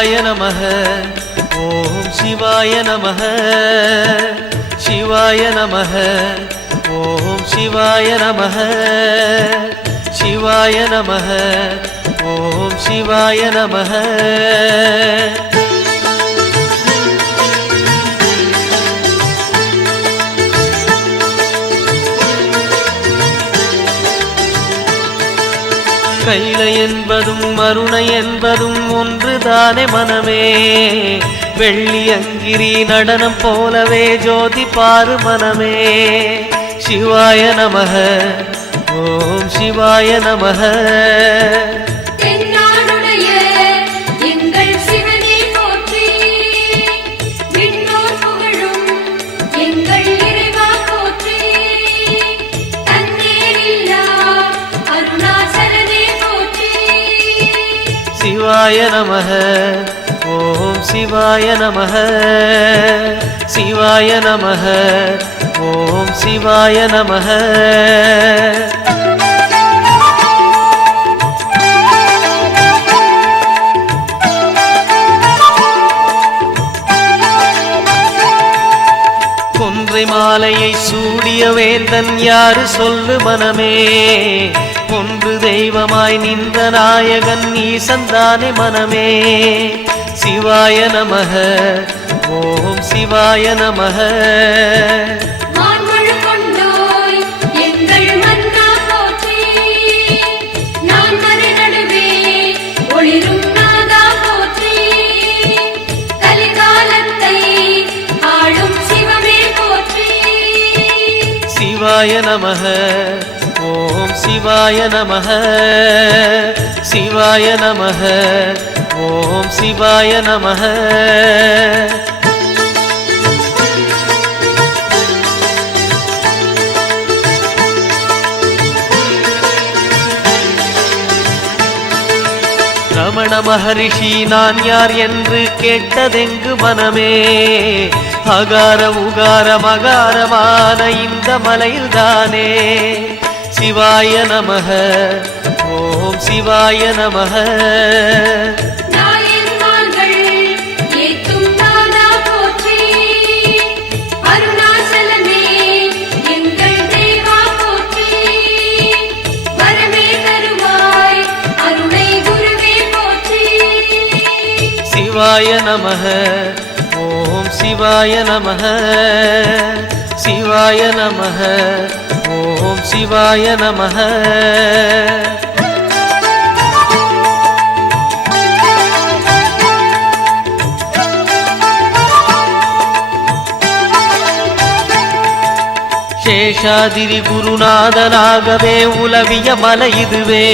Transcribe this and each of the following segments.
சிவாய நமः ஓம் சிவாய நமः சிவாய நமः ஓம் சிவாய நமः சிவாய நமः ஓம் சிவாய நமः கைலை என்பதும் மருணை என்பதும் ஒன்றுதானே மனமே வெள்ளி அங்கிரி நடனம் போலவே ஜோதி பாரு மனமே சிவாய நமः ஓம் சிவாய நமः சிவாய நமः ஓம் சிவாய நமः சிவாய நமः ஓம் சிவாய நமः கொன்றை மாலையை சூடிய வேந்தன் யாரு சொல்லு மனமே ஒன்று தெய்வமாய் நின்ற நாயகன் ஈசந்தானே மனமே சிவாய நமः ஓம் சிவாய நமः சிவாய நமः ஓம் சிவாய நமः சிவாய நமः ஓம் சிவாய நமः ரமண மகரிஷி நான் யார் என்று கேட்டதெங்கு மனமே அகார உகார மகாரமான இந்த மலையில்தானே சிவாய நமः ஓம் சிவாய நமः சிவாய நமः ஓம் சிவாய நமः சிவாய நமः ஓம் சிவாய நமः சேஷாதிரி குருநாதனாகவே உலவிய மலை இதுவே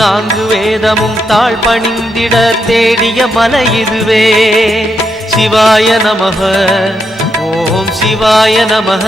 நான்கு வேதமும் தாழ் பணிந்திட தேடிய மலை இதுவே சிவாய நமः ஓம் சிவாய நமः